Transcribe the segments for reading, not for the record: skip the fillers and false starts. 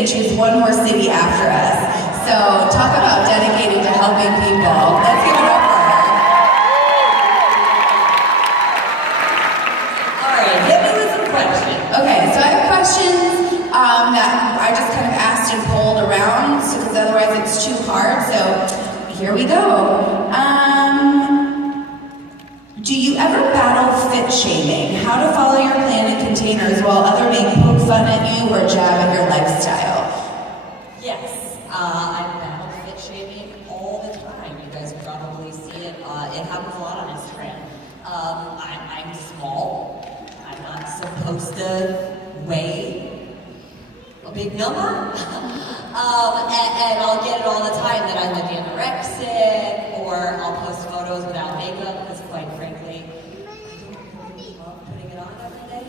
and choose one more city after us. So talk about dedicated to helping people. Let's give it up for her. All right, hit me with some questions. Okay, so I have questions that I just kind of asked and polled around, because otherwise it's too hard. So here we go. Do you ever battle fit shaming? How to follow your plan in containers while others may poke fun at you or jab at your lifestyle? Yes, I battle fit shaming all the time. You guys probably see it. It happens a lot on Instagram. I'm small. I'm not supposed to weigh a big number. And I'll get it all the time that I look anorexic, or I'll post photos without makeup, because quite frankly, I don't love putting it on every day.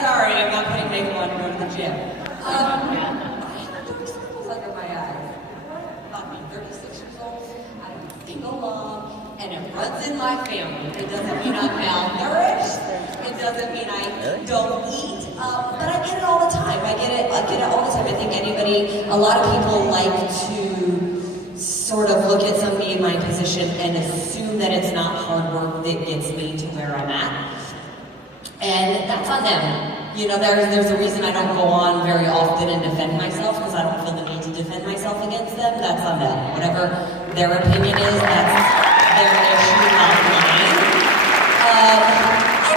Sorry, I'm not putting makeup on to go to the gym. I have dark circles under my eyes. I'm 36 years old, I'm a single mom, and it runs in my family. It doesn't mean I'm malnourished. It doesn't mean I don't eat. But I get it all the time. I get it all the time. I think a lot of people like to sort of look at somebody in my position and assume that it's not hard work that gets me to where I'm at. And that's on them. You know, there's a reason I don't go on very often and defend myself, because I don't feel the need to defend myself against them. That's on them. Whatever their opinion is, that's their issue, not mine. And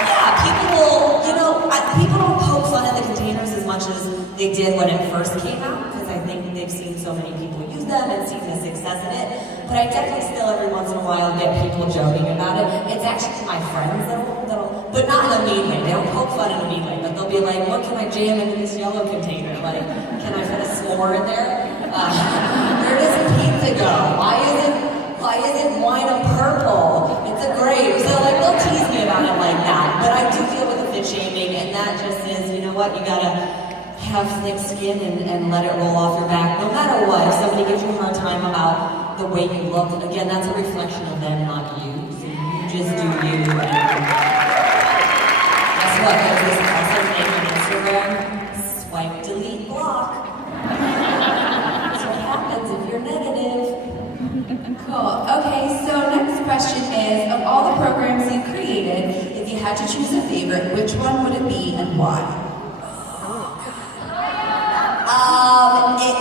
yeah, people don't poke fun at the containers as much as they did when it first came out, because I think they've seen so many people use them and seen the success in it. But I definitely still every once in a while get people joking about it. It's actually my friends that'll, but not in a mean way. They don't poke fun in a mean way, but they'll be like, "What can I jam into this yellow container? Like, can I put a s'more in there? Where does pizza go? Why isn't wine a purple? It's a grape." So like, they'll tease me about it like that. But I do deal with the fit shaming, and that just is, you know what, you gotta have thick skin and let it roll off your back. No matter what, if somebody gives you a hard time about the way you look, again, that's a reflection of them, not you. So you just do you. And guess what? There's this awesome thing on Instagram: swipe, delete, block. That's what happens if you're negative. Cool. Okay, so next question is, of all the programs you created, if you had to choose a favorite, which one would it be and why?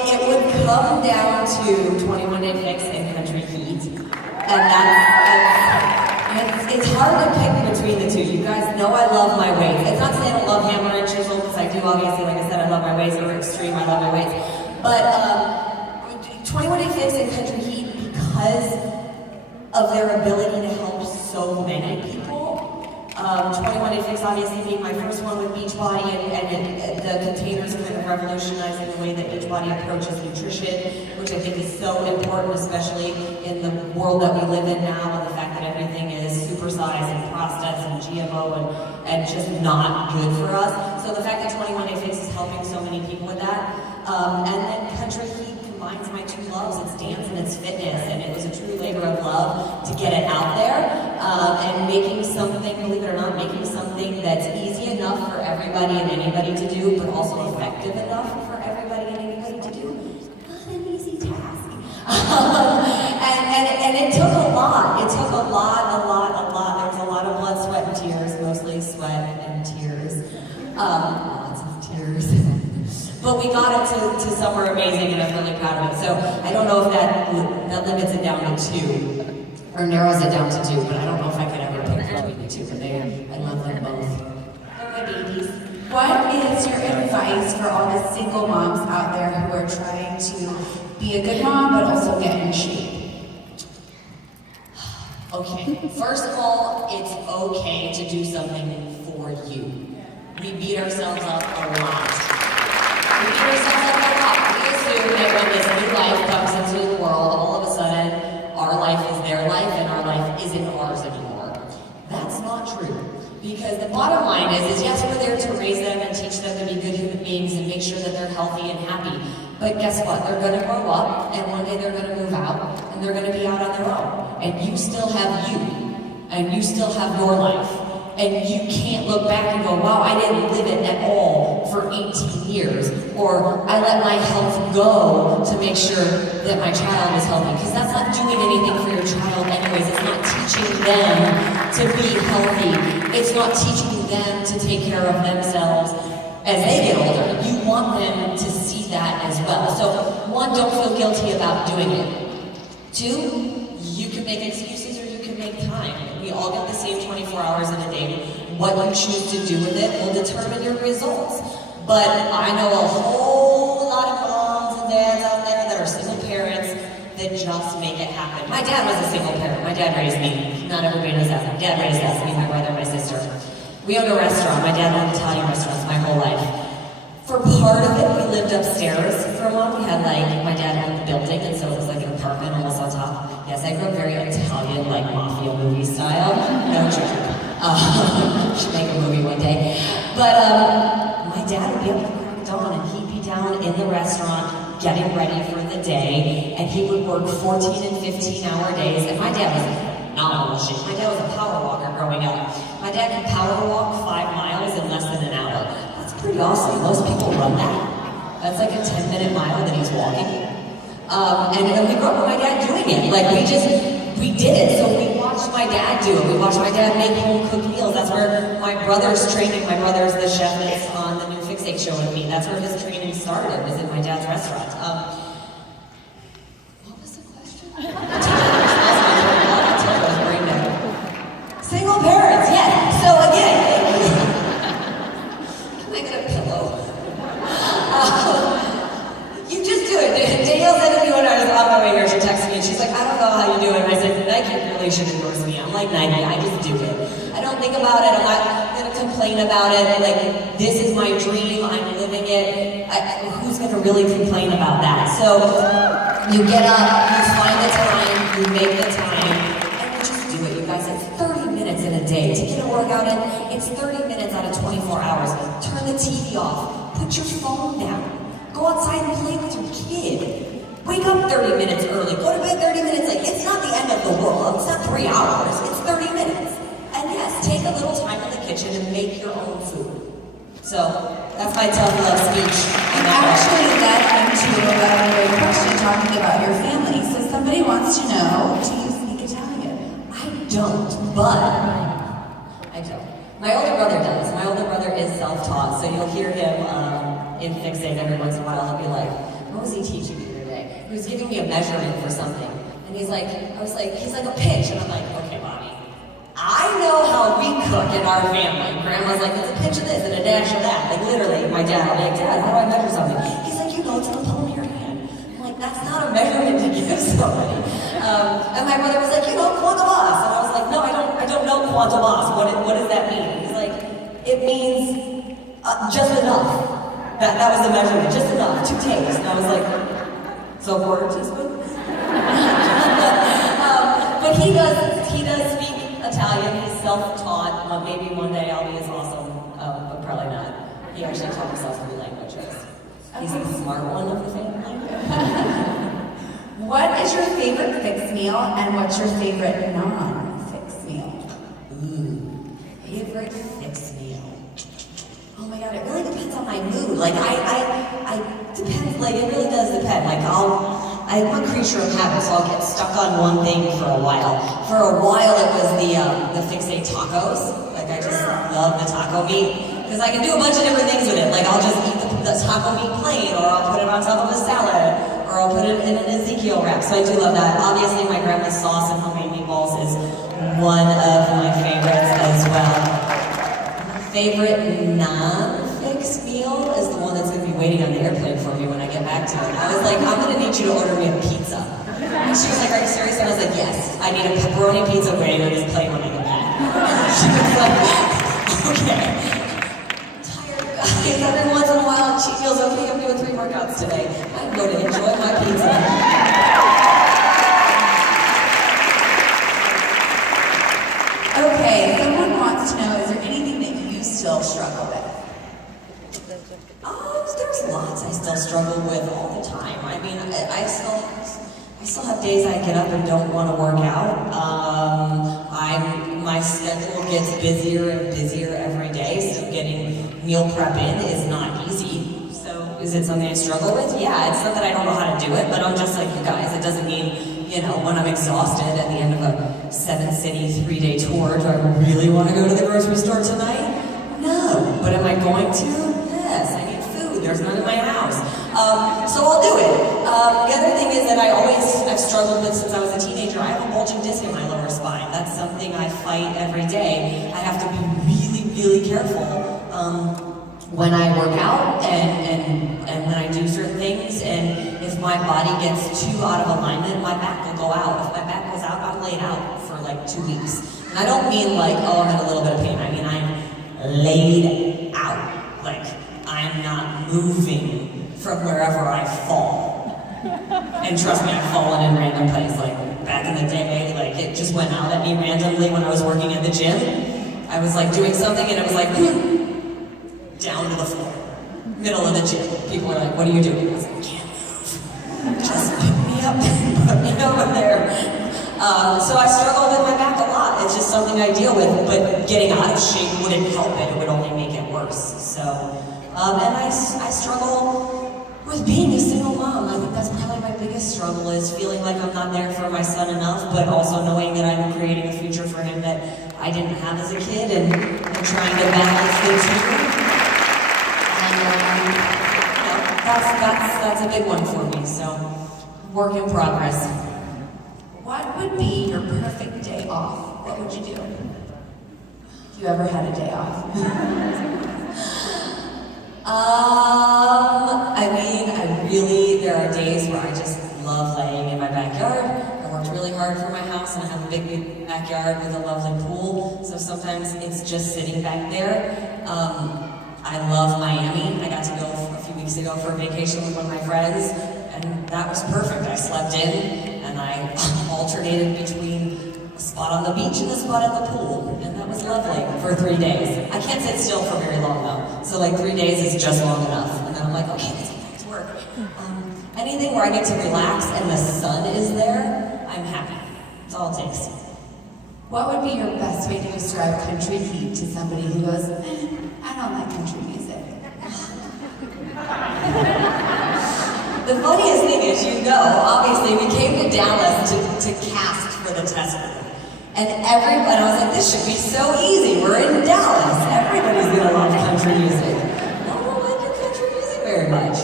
It would come down to 21 Day Fix and Country Heat. And it's hard to pick between the two. You guys know I love my weights. It's not saying I love hammer and chisel, because I do, obviously. Like I said, I love my weights. Or extreme, I love my weights. But 21 Day Fix and Country Heat, because of their ability to help so many people. 21 Day Fix obviously being my first one with Beachbody, and the containers kind of revolutionizing the way that Beachbody approaches nutrition, which I think is so important, especially in the world that we live in now, and the fact that everything is supersized and processed and GMO and just not good for us. So the fact that 21 Day Fix is helping so many people with that. And then Country Heat combines my two loves. It's dance and it's fitness, and it was a true labor of love to get it out there, and making something, believe it or not, making something that's easy enough for everybody and anybody to do, but also effective enough for everybody and anybody to do. Not an easy task. And it took a lot. It took a lot. There was a lot of blood, sweat, and tears, mostly sweat and tears. Lots of tears. But we got it to somewhere amazing, and I'm really proud of it. So I don't know if that limits it down to 2, or narrows it down to 2, but I don't know if I could ever pick between the 2, but I love them both. They're my babies. What is your advice for all the single moms out there who are trying to be a good mom, but also get in shape? Okay, first of all, it's okay to do something for you. We beat ourselves up a lot. We assume that when this new life comes into the world, all of a sudden, our life is their life and our life isn't ours anymore. That's not true. Because the bottom line is yes, we're there to raise them and teach them to be good human beings and make sure that they're healthy and happy. But guess what? They're going to grow up, and one day they're going to move out, and they're going to be out on their own. And you still have you, and you still have your life. and you can't look back and go, wow, I didn't live it at all for 18 years, or I let my health go to make sure that my child is healthy, because that's not doing anything for your child anyways. It's not teaching them to be healthy. It's not teaching them to take care of themselves as they get older. You want them to see that as well. So, one, don't feel guilty about doing it. Two, you can make excuses or you can make time. We all get the same 24 hours in a day. What you choose to do with it will determine your results. But I know a whole lot of moms and dads out there that are single parents that just make it happen. My dad was a single parent. My dad raised me. Not everybody knows that. My dad raised us, me, my brother, my sister. We owned a restaurant. My dad owned Italian restaurants my whole life. For part of it, we lived upstairs for a while. We had my dad owned the building, and so it was like an apartment almost on top. Yes, I grew up very Italian, like mafia movie style. No joke. Should make a movie one day. But my dad would be up at crack of dawn, and he'd be down in the restaurant getting ready for the day, and he would work 14 and 15-hour days. And my dad was phenomenal shape. My dad was a power walker growing up. My dad could power walk 5 miles in less than an hour. Pretty awesome. Most people run that. That's like a 10-minute mile that he's walking. And we grew up with my dad doing it. Like we did it. So we watched my dad do it. We watched my dad make home-cooked meals. That's where my brother's training. My brother's the chef that's on the new Fixate show with me. That's where his training started, was in my dad's restaurant. What was the question? Single parents, yes. So again, I get a pillow. You just do it. Danielle said to me when I was on my way here, she texted me and she's like, I don't know how you do it. And I said, Nike really should endorse me. I'm like Nike, I just do it. I don't think about it. I'm not going to complain about it. Like, this is my dream. I'm living it. Who's going to really complain about that? So you get up, you find the time, you make the time, and you just do it, you guys. It's 30 minutes in a day. To get a workout in, it's 30 minutes out of 24 hours. Turn the TV off. Put your phone down. Go outside and play with your kid. Wake up 30 minutes early. Go to bed 30 minutes late. It's not the end of the world. It's not 3 hours. It's 30 minutes. And yes, take a little time in the kitchen and make your own food. So, that's my self-love speech. And actually, that into a great question talking about your family. So somebody wants to know, do you speak Italian? I don't, but I don't. My older brother does. My older brother is self-taught, so you'll hear him in Fixate every once in a while. He'll be like, what was he teaching me today? He was giving me a measurement for something. And he's like, he's like a pinch. And I'm like, okay, Bobby, I know how we cook in our family. Grandma's like, there's a pinch of this and a dash of that. Like literally, my dad, I'm like, Dad, how do I measure something? He's like, it's in the palm of your hand. I'm like, that's not a measurement to give somebody. And my brother was like, quantabas. And I was like, no, I don't know quantabas. What does that mean? He's like, it means just enough. That was the measurement, just enough, 2 takes. And I was like, so a quarter teaspoon? But he does speak Italian. He's self-taught. Maybe one day I'll be as awesome, but probably not. He actually taught himself 3 languages. He's the smart one of the family. What is your favorite fixed meal, and what's your favorite non-fixed meal? Ooh, favorite fixed meal. Oh my God, it really depends on my mood. Like I depends. Like it really does depend. Like I'm a creature of habit, so I'll get stuck on one thing for a while. For a while, it was the Fixate tacos. Like I just love the taco meat because I can do a bunch of different things with it. Like I'll just eat the taco meat plain, or I'll put it on top of a salad, or I'll put it in an Ezekiel wrap. So I do love that. Obviously, my grandma's sauce and homemade meatballs is one of my favorites as well. Favorite non-fixed meal is the one that's going to be waiting on the airplane for me when I get back to it. I was like, I'm going to need you to order me a pizza. And she was like, are you serious? And I was like, yes. I need a pepperoni pizza waiting on this plane when I get back. She was like, okay. I'm tired, guys. Every once in a while, she feels okay. I'm doing 3 workouts today. I'm going to enjoy my pizza. Okay, someone wants to know, is there anything that you still struggle with? There's lots I still struggle with all the time. I mean, I still have days I get up and don't want to work out. My schedule gets busier and busier every day, so getting meal prep in is not easy. So is it something I struggle with? Yeah, it's not that I don't know how to do it, but I'm just like you guys. It doesn't mean, you know, when I'm exhausted at the end of a 7-city, 3-day tour, do I really want to go to the grocery store tonight? No. But am I going to? Yes, I need food. There's none in my house. So I'll do it. The other thing is that I've struggled with since I was a teenager. I have a bulging disc in my lower spine. That's something I fight every day. I have to be really, really careful when I work out and when I do certain things. And if my body gets too out of alignment, my back will go out. If my back goes out, I'm laid out for like 2 weeks. And I don't mean like, oh, I'm in a little bit of pain. I mean, I'm laid out. Like, I'm not moving from wherever I fall. And trust me, I've fallen in random places. Like, back in the day, like, it just went out at me randomly when I was working at the gym. I was like doing something and it was like, down to the floor. Middle of the gym. People are like, what are you doing? I was like, I can't move. Just pick me up and put me over there. So I struggle with my back a lot. It's just something I deal with, but getting out of shape wouldn't help it. It would only make it worse. So, and I struggle with being a single mom. I think that's probably my biggest struggle, is feeling like I'm not there for my son enough, but also knowing that I'm creating a future for him that I didn't have as a kid, and trying to balance the two. And that's a big one for me. So, work in progress. What would be your perfect day off? What would you do? If you ever had a day off? There are days where I just love laying in my backyard. I worked really hard for my house and I have a big backyard with a lovely pool, so sometimes it's just sitting back there. I love Miami. I got to go a few weeks ago for a vacation with one of my friends, and that was perfect. I slept in and I alternated between a spot on the beach and a spot at the pool, and that was lovely for 3 days. I can't sit still for very long though, so like 3 days is just long enough, and then I'm like, okay, let's get back to work. Anything where I get to relax and the sun is there, I'm happy. That's all it takes. What would be your best way to describe country heat to somebody who goes, I don't like country music? The funniest thing is, obviously we came to Dallas to cast for the test group. And I was like, this should be so easy. We're in Dallas. Everybody's gonna love country music. No, I don't like your country music very much.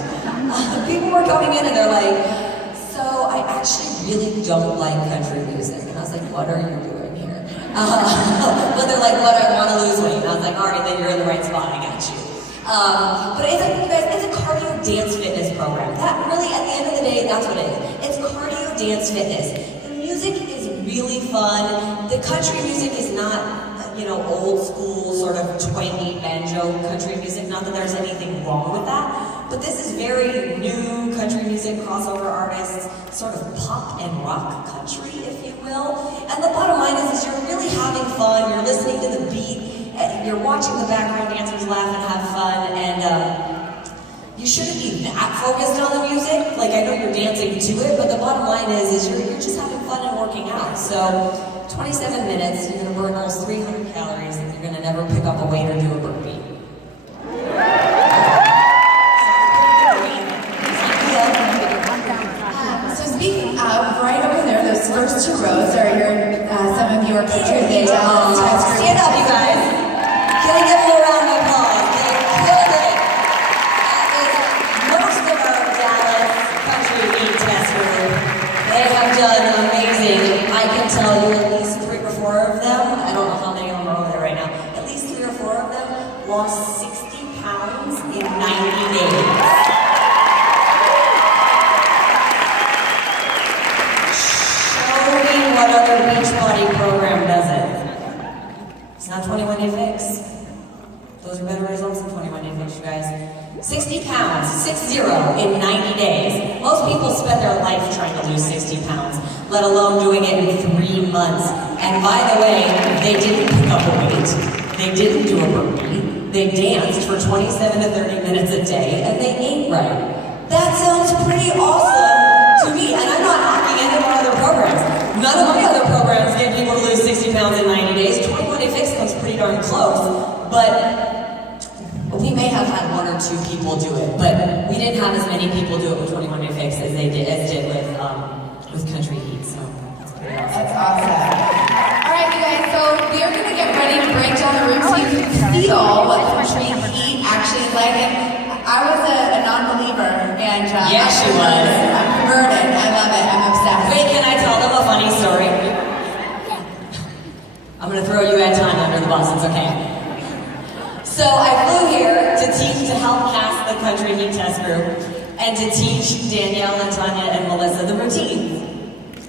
People were coming in and they're like, so I actually really don't like country music. And I was like, what are you doing here? But they're like, but I want to lose weight. And I was like, all right, then you're in the right spot. I got you. But it's like, you guys, it's a cardio dance fitness program. That really, at the end of the day, that's what it is. It's cardio dance fitness. The music is really fun. The country music is not, old school sort of twangy banjo country music. Not that there's anything wrong with that, but this is very new country music, crossover artists, sort of pop and rock country, if you will. And the bottom line is you're really having fun. You're listening to the beat. You're watching the background dancers laugh and have fun, and you shouldn't be that focused on the music. Like, I know you're dancing to it, but the bottom line is you're just having fun and working out. So 27 minutes, you're going to burn almost 300 calories, and you're going to never pick up a weight or do a burpee. So speaking of, right over there, those first 2 rows are some of your country music. Stand up, you guys. Can I give them a round of applause? They killed it. That is most of our Dallas country beat test group. They have done amazing. I can tell you at least 3 or 4 of them, I don't know how many of them are over there right now, at least 3 or 4 of them lost 60 pounds in 90 days. Show me what other Beachbody program does it. It's not 21 Day Fix. Those are better results than 21 Day Fix, you guys. 60 pounds, 60, in 90 days. Most people spend their life trying to lose 60 pounds, let alone doing it in 3 months. And by the way, they didn't pick up a weight. They didn't do a burpee. They danced for 27 to 30 minutes a day, and they ate right. That sounds pretty awesome to me, and I'm not knocking any of my other programs. None of my other programs get people to lose 60 pounds in 90 days. 21 Day Fix comes darn close, but we may have had one or two people do it, but we didn't have as many people do it with 21 Day Fix as they did with Country Heat. So that's pretty awesome. That's awesome. All right, you guys. So we are going to get ready to break down the room so you can feel what Country Heat actually is like. And I was a non-believer, and yeah, she was. I'm converted. I love it. I'm obsessed. Wait, can I tell them a funny story? I'm going to throw you at time under the bus. It's okay. So I flew here to help cast the Country Heat test group and to teach Danielle and Tanya and Melissa the routine.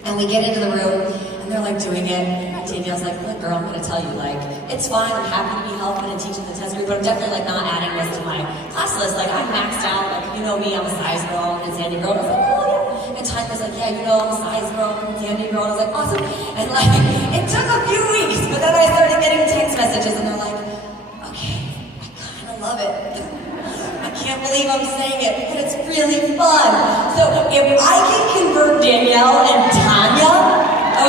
And we get into the room and they're like doing it. Danielle's like, look girl, I'm gonna tell you, like, it's fine, I'm happy to be helping and teaching the test group, but I'm definitely like not adding this to my class list. Like I'm maxed out, like you know me, I'm a size girl, and Sandy girl. And I was like, oh yeah. And Tanya's like, yeah, you know, I'm a size girl, and Sandy girl. And I was like, awesome. And like, it took a few weeks, but then I started getting text messages and they're like, I love it. I can't believe I'm saying it, but it's really fun. So if I can convert Danielle and Tanya,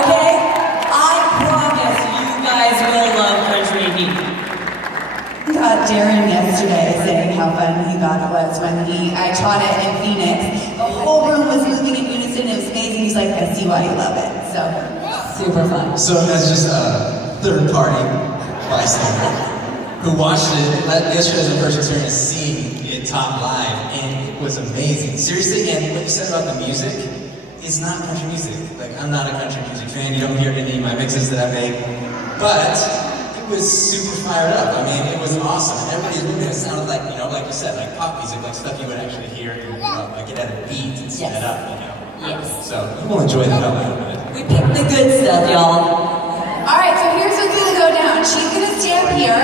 okay, I promise you guys will love Country Heat. We got Darren yesterday saying how fun he thought it was when I taught it in Phoenix. The whole room was moving in unison. It was amazing. He's like, I see why you love it. So super fun. So as just a third party bystander who watched it yesterday as a first experience, seeing it top live, and it was amazing. Seriously, and what you said about the music, it's not country music. Like, I'm not a country music fan, you don't hear any of my mixes that I make, but it was super fired up. I mean, it was awesome. Everybody's moving, it sounded like, you know, like you said, like pop music, like stuff you would actually hear, you know, like it had a beat and sped up, you know. Yes. So, you will enjoy the hell out of it. We picked the good stuff, y'all. all right, so here's what's gonna go down. She's gonna stand here.